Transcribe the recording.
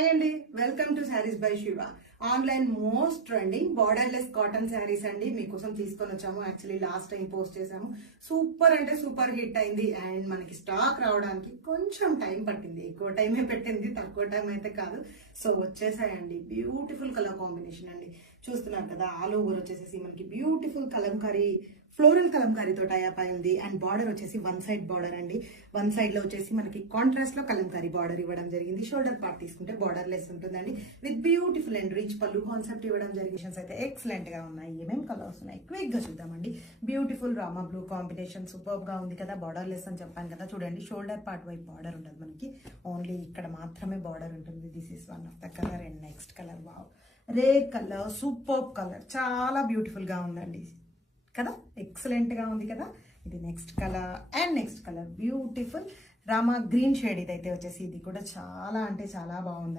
Hi అండి, welcome to saris by Shiva. Online most trending borderless cotton saris అండి మీకోసం తీసుకొని వచ్చాము. యాక్చువల్లీ లాస్ట్ టైం పోస్ట్ చేసాము. సూపర్ అంటే సూపర్ హిట్ అయింది అండ్ మనకి స్టాక్ రావడానికి కొంచెం టైం పట్టింది. ఎక్కువ టైమే పెట్టింది, తక్కువ టైం అయితే కాదు. సో వచ్చేసాయండి. బ్యూటిఫుల్ కలర్ కాంబినేషన్ అండి. చూస్తున్నారు కదా, ఆల్ ఓవర్ వచ్చేసి మనకి బ్యూటిఫుల్ కలంకారీ, ఫ్లోరల్ కలంకారీతో టైప్ అయింది. అండ్ బార్డర్ వచ్చేసి వన్ సైడ్ బార్డర్ అండి. వన్ సైడ్ లో వచ్చేసి మనకి కాంట్రాస్ట్ లో కలంకారీ బార్డర్ ఇవ్వడం జరిగింది. షోల్డర్ పార్ట్ తీసుకుంటే బార్డర్ లెస్ ఉంటుందండి. విత్ బ్యూటిఫుల్ అండ్ రిచ్ పళ్ళు కాన్సెప్ట్ ఇవ్వడం జరిగింది. అయితే ఎక్సలెంట్ గా ఉన్నాయి. ఏమేమి కలర్స్ ఉన్నాయి క్విక్ గా చూద్దామండి. Beautiful Rama blue combination super గా ఉంది కదా. బార్డర్ లెస్ అని చెప్పాను కదా, చూడండి షోల్డర్ పార్ట్ వైపు బార్డర్ ఉండదు మనకి, ఓన్లీ ఇక్కడ మాత్రమే బార్డర్ ఉంటుంది. This is one of the colour. And next colour wow, rare colour, super colour, చాలా బ్యూటిఫుల్ గా ఉందండి కదా, ఎక్సలెంట్ గా ఉంది కదా. ఇది next colour. And next colour beautiful Rama green shade. ఇదైతే వచ్చేసి ఇది కూడా చాలా అంటే చాలా బాగుంది.